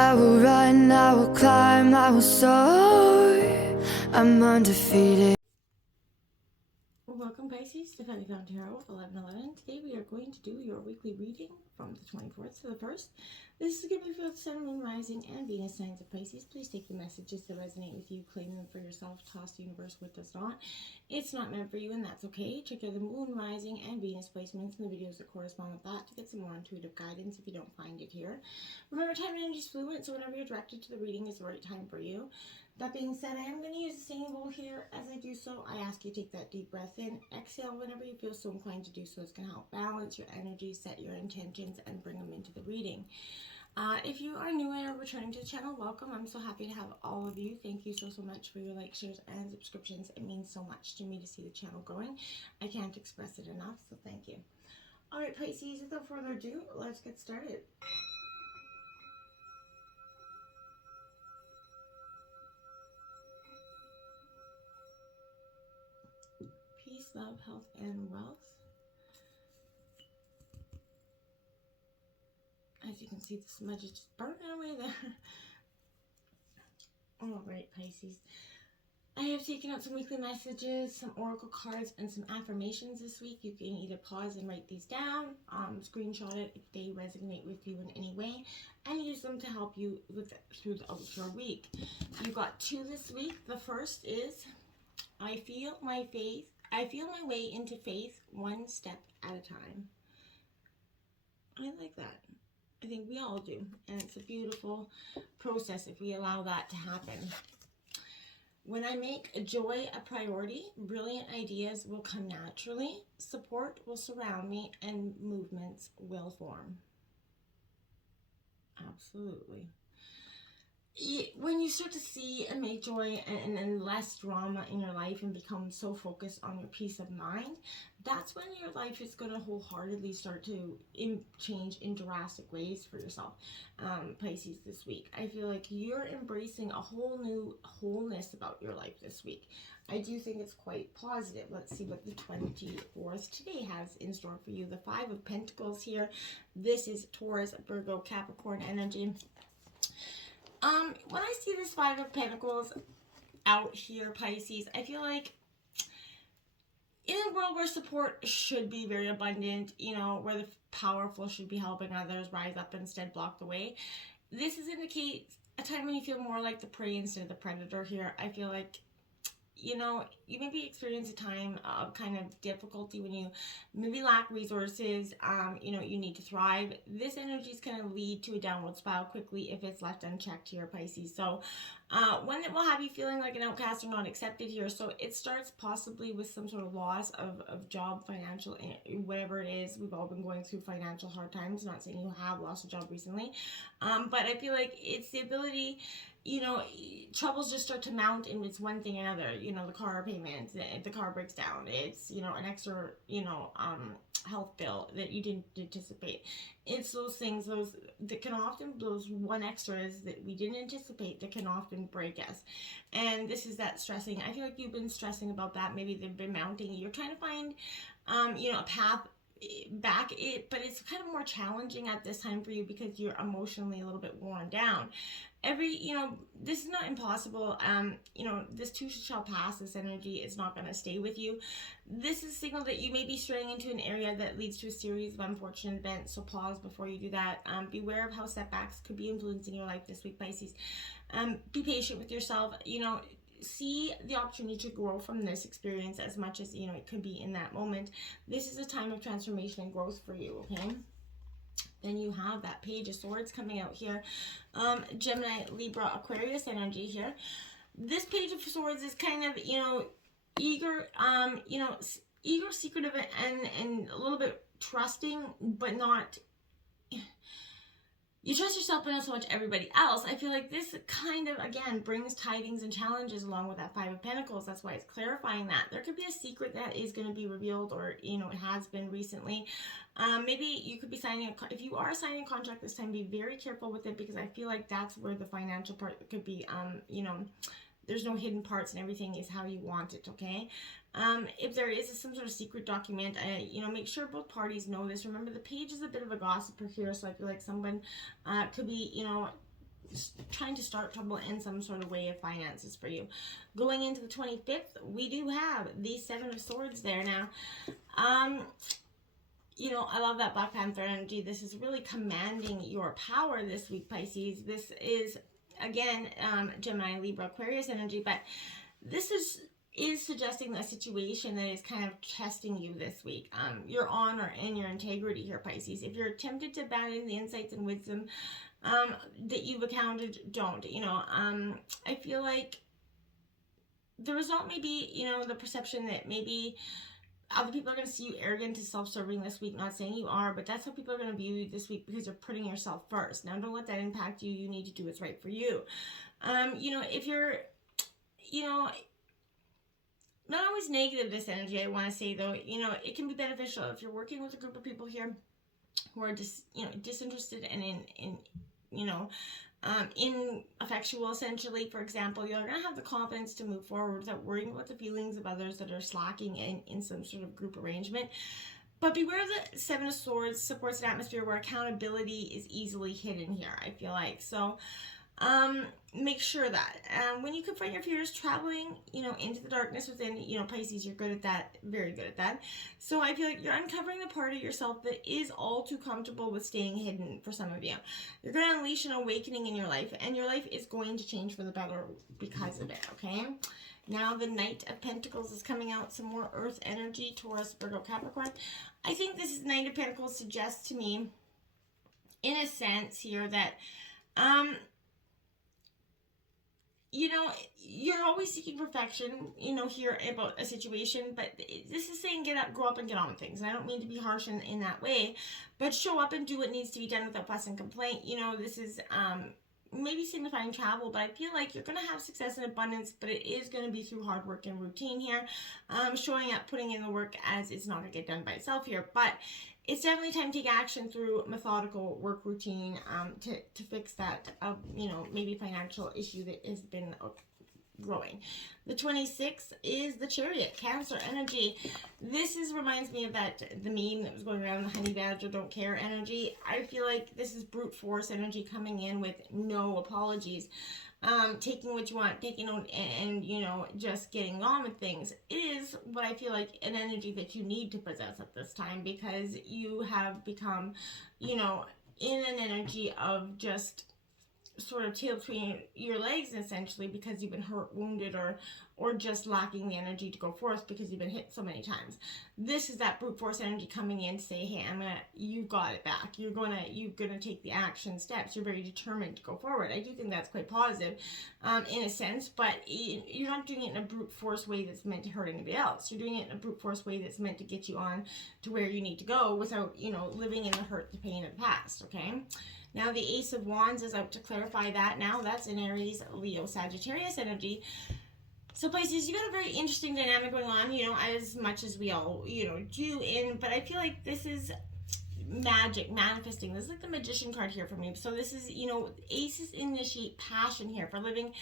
I will run, I will climb, I will soar. I'm undefeated. Welcome Pisces to Fairy Found Tarot 1111. Today we are going to do your weekly reading from the 24th to the 1st. This is going to be for the Sun, Moon, Rising, and Venus signs of Pisces. Please take the messages that resonate with you, claim them for yourself, toss the universe what does not. It's not meant for you, and that's okay. Check out the Moon, Rising, and Venus placements in the videos that correspond with that to get some more intuitive guidance if you don't find it here. Remember, time and energy is fluid, so whenever you're directed to the reading is the right time for you. That being said, I am going to use the singing bowl here. As I do so, I ask you to take that deep breath in, exhale whenever you feel so inclined to do so. It's going to help balance your energy, set your intentions, and bring them into the reading. If you are new or returning to the channel, welcome. I'm so happy to have all of you. Thank you so much for your likes, shares, and subscriptions. It means so much to me to see the channel growing. I can't express it enough, so thank you. All right, Pisces, without further ado, let's get started. Peace, love, health, and wealth. As you can see, the smudge is just burning away there. All right, Pisces. I have taken out some weekly messages, some oracle cards, and some affirmations this week. You can either pause and write these down, screenshot it if they resonate with you in any way, and use them to help you through your week. You got two this week. The first is, I feel my way into faith one step at a time. I like that. I think we all do, and it's a beautiful process if we allow that to happen. When I make joy a priority, brilliant ideas will come naturally, support will surround me, and movements will form. Absolutely. When you start to see and make joy and less drama in your life and become so focused on your peace of mind, that's when your life is going to wholeheartedly start to change in drastic ways for yourself. Pisces, this week, I feel like you're embracing a whole new wholeness about your life this week. I do think it's quite positive. Let's see what the 24th today has in store for you. The Five of Pentacles here. This is Taurus, Virgo, Capricorn energy. When I see this Five of Pentacles out here, Pisces, I feel like in a world where support should be very abundant, you know, where the powerful should be helping others rise up instead block the way, this is indicates a time when you feel more like the prey instead of the predator here. I feel like, you know, you maybe experience a time of kind of difficulty when you maybe lack resources, you know, you need to thrive. This energy is going to lead to a downward spiral quickly if it's left unchecked here, Pisces. So one that will have you feeling like an outcast or not accepted here. So it starts possibly with some sort of loss of job, financial, whatever it is. We've all been going through financial hard times. Not saying you have lost a job recently, but I feel like it's the ability, you know, troubles just start to mount, and it's one thing or another. You know, the car payment, if the car breaks down, it's, you know, an extra, you know, health bill that you didn't anticipate. It's those things, those that can often, those one extras that we didn't anticipate that can often break us. And this is that stressing. I feel like you've been stressing about that. Maybe they've been mounting. You're trying to find, you know, a path back, but it's kind of more challenging at this time for you because you're emotionally a little bit worn down. You know, this is not impossible. You know, this too shall pass. This energy is not going to stay with you. This is a signal that you may be straying into an area that leads to a series of unfortunate events. So pause before you do that. Beware of how setbacks could be influencing your life this week, Pisces. Be patient with yourself. You know, see the opportunity to grow from this experience as much as, you know, it could be in that moment. This is a time of transformation and growth for you, okay? Then you have that Page of Swords coming out here. Gemini, Libra, Aquarius energy here. This Page of Swords is kind of, you know, eager, you know, eager, secretive, and a little bit trusting, but not... You trust yourself, but not so much everybody else. I feel like this kind of, again, brings tidings and challenges along with that Five of Pentacles. That's why it's clarifying that. There could be a secret that is going to be revealed, or, you know, it has been recently. Maybe you could be signing if you are signing a contract this time, be very careful with it, because I feel like that's where the financial part could be, you know, there's no hidden parts and everything is how you want it, okay? If there is some sort of secret document, you know, make sure both parties know this. Remember, the Page is a bit of a gossiper here, so I feel like someone could be, you know, trying to start trouble in some sort of way of finances for you. Going into the 25th, we do have the Seven of Swords there now. You know, I love that Black Panther energy. This is really commanding your power this week, Pisces. This is, again, Gemini, Libra, Aquarius energy, but this is suggesting a situation that is kind of testing you this week. Your honor and your integrity here, Pisces. If you're tempted to abandon the insights and wisdom that you've encountered, don't. You know, I feel like the result may be, you know, the perception that maybe other people are going to see you arrogant and self-serving this week. Not saying you are, but that's how people are going to view you this week because you're putting yourself first. Now, don't let that impact you. You need to do what's right for you. You know, if you're, you know, not always negative, this energy, I want to say, though, you know, it can be beneficial if you're working with a group of people here who are just, you know, disinterested and in you know, ineffectual, essentially. For example, you're going to have the confidence to move forward without worrying about the feelings of others that are slacking in some sort of group arrangement. But beware, the Seven of Swords supports an atmosphere where accountability is easily hidden here, I feel like. So make sure that when you confront your fears, traveling, you know, into the darkness within, you know, Pisces, you're good at that, very good at that. So I feel like you're uncovering the part of yourself that is all too comfortable with staying hidden for some of you. You're going to unleash an awakening in your life, and your life is going to change for the better because of it, okay? Now the Knight of Pentacles is coming out, some more Earth energy, Taurus, Virgo, Capricorn. I think this Knight of Pentacles suggests to me, in a sense here, that you know, you're always seeking perfection, you know, here about a situation, but this is saying get up, grow up and get on with things. And I don't mean to be harsh in that way, but show up and do what needs to be done without fuss and complaint. You know, this is maybe signifying travel, but I feel like you're going to have success and abundance, but it is going to be through hard work and routine here. Showing up, putting in the work, as it's not going to get done by itself here, but it's definitely time to take action through methodical work routine to fix that, you know, maybe financial issue that has been growing. The 26th is the Chariot, Cancer energy. This reminds me of the meme that was going around, the honey badger don't care energy. I feel like this is brute force energy coming in with no apologies. Taking what you want, taking and you know, just getting on with things. It is what I feel like an energy that you need to possess at this time, because you have become, you know, in an energy of just sort of tail between your legs, essentially, because you've been hurt, wounded, or just lacking the energy to go forth because you've been hit so many times. This is that brute force energy coming in to say, hey, you've got it back. You're gonna take the action steps. You're very determined to go forward. I do think that's quite positive, in a sense, but you're not doing it in a brute force way that's meant to hurt anybody else. You're doing it in a brute force way that's meant to get you on to where you need to go without, you know, living in the hurt, the pain of the past, okay? Now the Ace of Wands is out to clarify that. Now that's in Aries, Leo, Sagittarius energy. So Pisces, you got a very interesting dynamic going on, you know, as much as we all, you know, do. But I feel like this is magic, manifesting. This is like the Magician card here for me. So this is, you know, aces initiate passion here for living,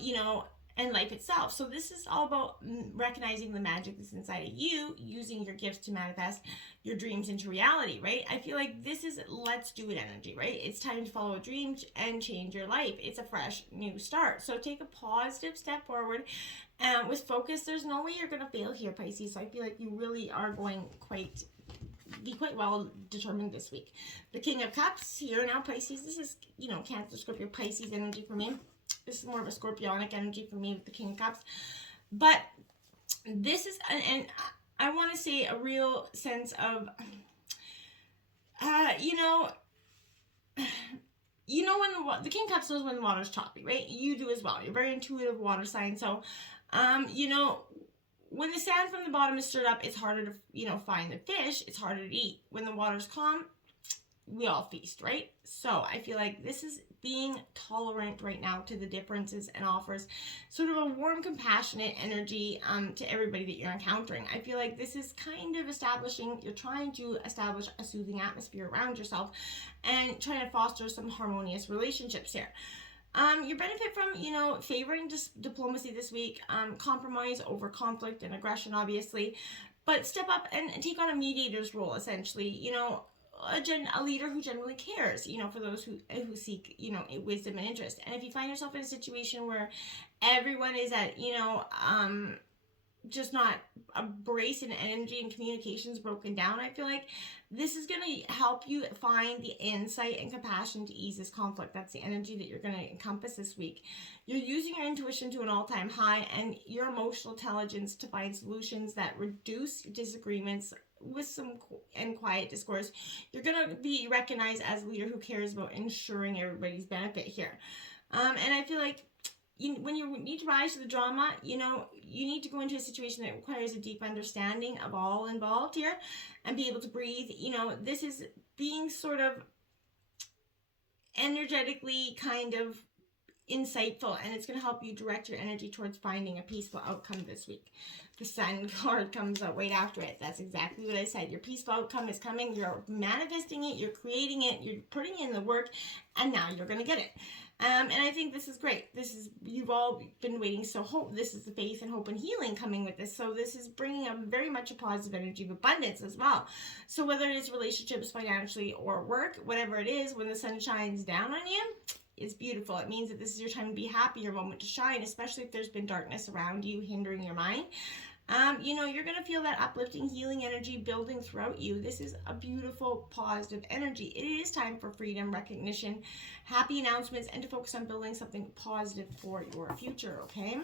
you know, and life itself. So this is all about recognizing the magic that's inside of you, using your gifts to manifest your dreams into reality, right? I feel like this is let's do it energy, right? It's time to follow a dream and change your life. It's a fresh new start. So take a positive step forward with focus. There's no way you're going to fail here, Pisces. So I feel like you really are going be quite well determined this week. The King of Cups here now, Pisces. This is, you know, Cancer, Scorpio, Pisces energy for me. This is more of a scorpionic energy for me with the King of Cups. But this is, and I want to say, a real sense of, you know, when the King of Cups knows when the water's choppy, right? You do as well. You're very intuitive water sign. So, you know, when the sand from the bottom is stirred up, it's harder to, you know, find the fish. It's harder to eat. When the water's calm, we all feast, right? So I feel like this is being tolerant right now to the differences and offers sort of a warm, compassionate energy to everybody that you're encountering. I feel like this is kind of you're trying to establish a soothing atmosphere around yourself and trying to foster some harmonious relationships here. You benefit from, you know, favoring diplomacy this week, compromise over conflict and aggression, obviously, but step up and take on a mediator's role, essentially. You know, a leader who generally cares, for those who seek, wisdom and interest. And if you find yourself in a situation where everyone is at, just not a brace in energy and communications broken down, I feel like this is going to help you find the insight and compassion to ease this conflict. That's the energy that you're going to encompass this week. You're using your intuition to an all-time high and your emotional intelligence to find solutions that reduce disagreements with some quiet discourse. You're going to be recognized as a leader who cares about ensuring everybody's benefit here. And I feel like when you need to rise to the drama, you need to go into a situation that requires a deep understanding of all involved here and be able to breathe. This is being sort of energetically kind of insightful, and it's going to help you direct your energy towards finding a peaceful outcome this week. The Sun card comes out right after it. That's exactly what I said. Your peaceful outcome is coming. You're manifesting it. You're creating it. You're putting in the work, and now you're going to get it. And I think this is great. You've all been waiting. So this is the faith and hope and healing coming with this. So this is bringing up very much a positive energy of abundance as well. So whether it is relationships, financially, or work, whatever it is, when the sun shines down on you, it's beautiful. It means that this is your time to be happy, your moment to shine, especially if there's been darkness around you hindering your mind. You're going to feel that uplifting, healing energy building throughout you. This is a beautiful, positive energy. It is time for freedom, recognition, happy announcements, and to focus on building something positive for your future, okay?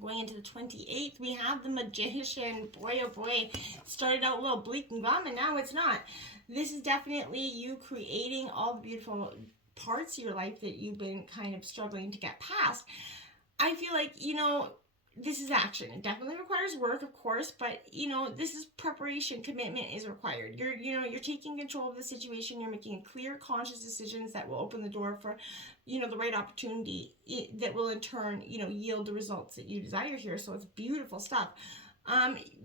Going into the 28th, we have the Magician. Boy, oh boy, started out a little bleak and glum, and now it's not. This is definitely you creating all the beautiful parts of your life that you've been kind of struggling to get past. I feel like, this is action. It definitely requires work, of course, but this is preparation. Commitment is required. You're taking control of the situation. You're making clear, conscious decisions that will open the door for, the right opportunity that will in turn, yield the results that you desire here. So it's beautiful stuff.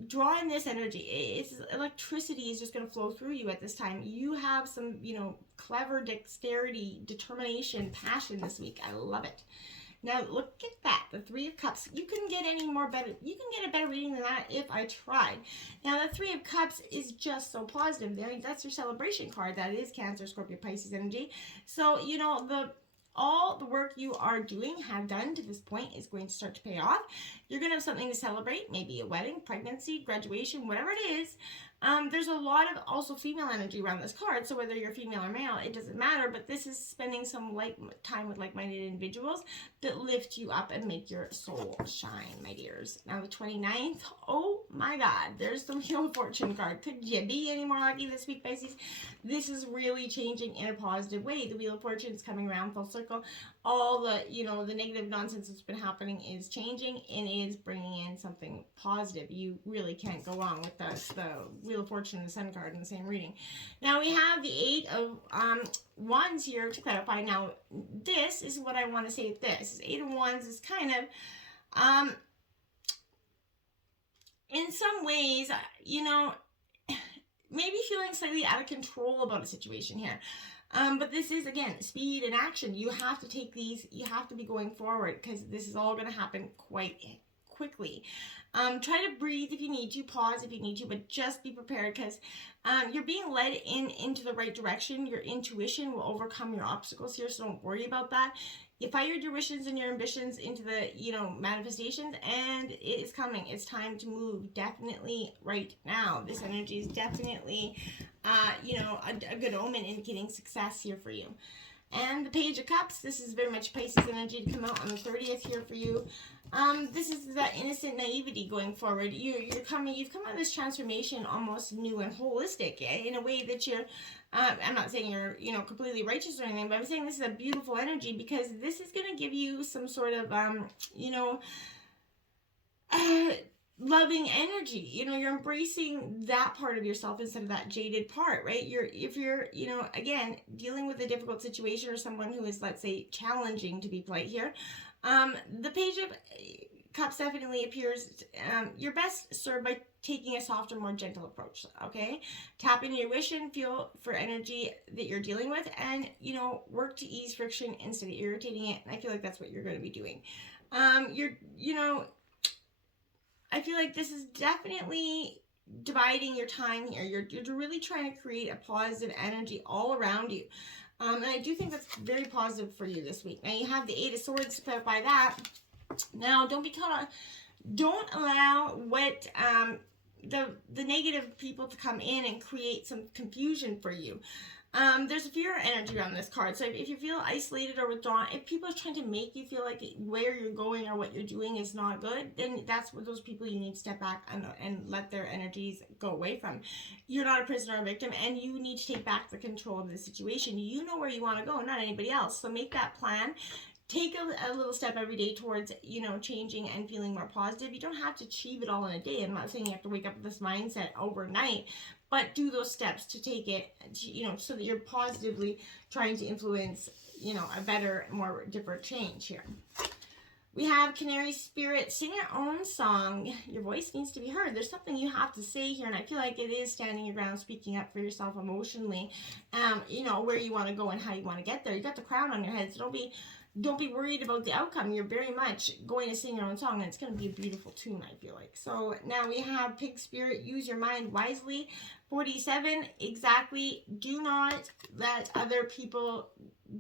Draw in this energy. Electricity is just going to flow through you at this time. You have some, clever dexterity, determination, passion this week. I love it. Now look at that, the Three of Cups. You can get you can get a better reading than that if I tried. Now the Three of Cups is just so positive. That's your celebration card. That is Cancer, Scorpio, Pisces energy. So, all the work you are have done to this point is going to start to pay off. You're going to have something to celebrate, maybe a wedding, pregnancy, graduation, whatever it is. There's a lot of also female energy around this card, so whether you're female or male, it doesn't matter, but this is spending some time with like-minded individuals that lift you up and make your soul shine, my dears. Now the 29th, oh my God, there's the Wheel of Fortune card. Could you be any more lucky this week, Pisces? This is really changing in a positive way. The Wheel of Fortune is coming around full circle. All the, the negative nonsense that's been happening is changing and is bringing in something positive. You really can't go wrong with the Wheel of Fortune and the Sun card in the same reading. Now we have the Eight of Wands here to clarify. Now this is what I want to say. This Eight of Wands is kind of in some ways, maybe feeling slightly out of control about a situation here. But this is, again, speed and action. You have to take these, you have to be going forward because this is all going to happen quite quickly. Try to breathe if you need to, pause if you need to, but just be prepared because you're being led into the right direction. Your intuition will overcome your obstacles here, so don't worry about that. You fired your wishes and your ambitions into the, manifestations, and it is coming. It's time to move, definitely right now. This energy is definitely, a good omen indicating success here for you. And the Page of Cups, this is very much Pisces energy to come out on the 30th here for you. This is that innocent naivety going forward. You've come out of this transformation almost new and holistic in a way that you're, I'm not saying you're, completely righteous or anything, but I'm saying this is a beautiful energy because this is going to give you some sort of, loving energy. You're embracing that part of yourself instead of that jaded part, right? If you're, again, dealing with a difficult situation or someone who is, let's say, challenging, to be polite here, the Page of Cups definitely appears, you're best served by taking a softer, more gentle approach, okay? Tap into your wish and feel for energy that you're dealing with and, work to ease friction instead of irritating it. And I feel like that's what you're going to be doing. I feel like this is definitely dividing your time here. You're really trying to create a positive energy all around you. And I do think that's very positive for you this week. Now you have the Eight of Swords to clarify that. Now don't allow what the negative people to come in and create some confusion for you. There's a fear energy around this card. So if you feel isolated or withdrawn, if people are trying to make you feel like where you're going or what you're doing is not good, then that's what those people you need to step back and let their energies go away from. You're not a prisoner or a victim, and you need to take back the control of the situation. You know where you want to go, not anybody else. So make that plan. Take a little step every day towards, changing and feeling more positive. You don't have to achieve it all in a day. I'm not saying you have to wake up with this mindset overnight, but do those steps to take it, so that you're positively trying to influence, a better, more different change here. We have Canary Spirit. Sing your own song. Your voice needs to be heard. There's something you have to say here, and I feel like it is standing your ground, speaking up for yourself emotionally, where you want to go and how you want to get there. You got the crown on your head, so don't be worried about the outcome. You're very much going to sing your own song, and it's going to be a beautiful tune, I feel like. So now we have Pig Spirit. Use your mind wisely. 47, exactly. Do not let other people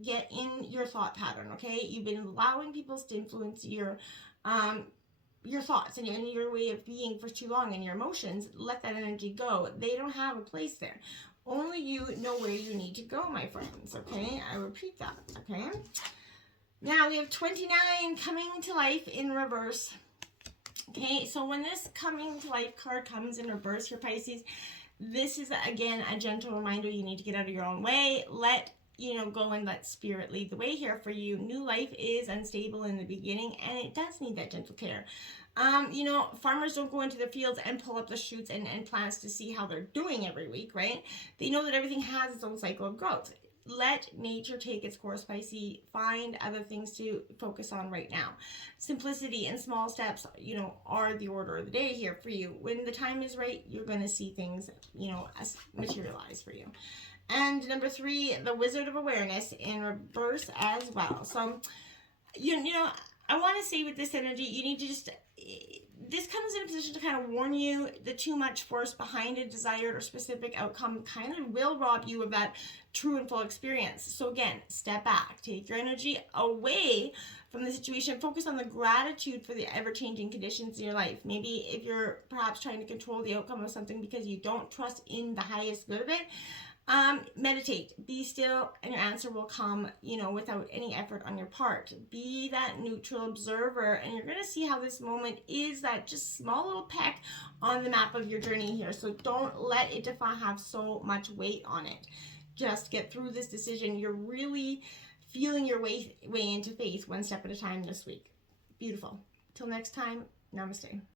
get in your thought pattern, okay? You've been allowing people to influence your thoughts and your way of being for too long, and your emotions. Let that energy go. They don't have a place there. Only you know where you need to go, my friends, okay? I repeat that, okay? Now we have 29, coming to life in reverse. Okay, so when this coming to life card comes in reverse here, Pisces, this is, again, a gentle reminder you need to get out of your own way. Let go and let spirit lead the way here for you. New life is unstable in the beginning, and it does need that gentle care. Farmers don't go into their fields and pull up the shoots and plants to see how they're doing every week, right? They know that everything has its own cycle of growth. Let nature take its course, Pisces. Find other things to focus on right now. Simplicity and small steps, are the order of the day here for you. When the time is right, you're going to see things, materialize for you. And number 3, the Wizard of Awareness in reverse as well. So, I want to say with this energy, you need to just... This comes in a position to kind of warn you the too much force behind a desired or specific outcome kind of will rob you of that true and full experience. So again, step back, take your energy away from the situation, focus on the gratitude for the ever-changing conditions in your life. Maybe if you're perhaps trying to control the outcome of something because you don't trust in the highest good of it, meditate, be still, and your answer will come, without any effort on your part. Be that neutral observer, and you're going to see how this moment is that just small little peck on the map of your journey here. So don't let it have so much weight on it. Just get through this decision. You're really feeling your way into faith one step at a time this week. Beautiful. Till next time, namaste.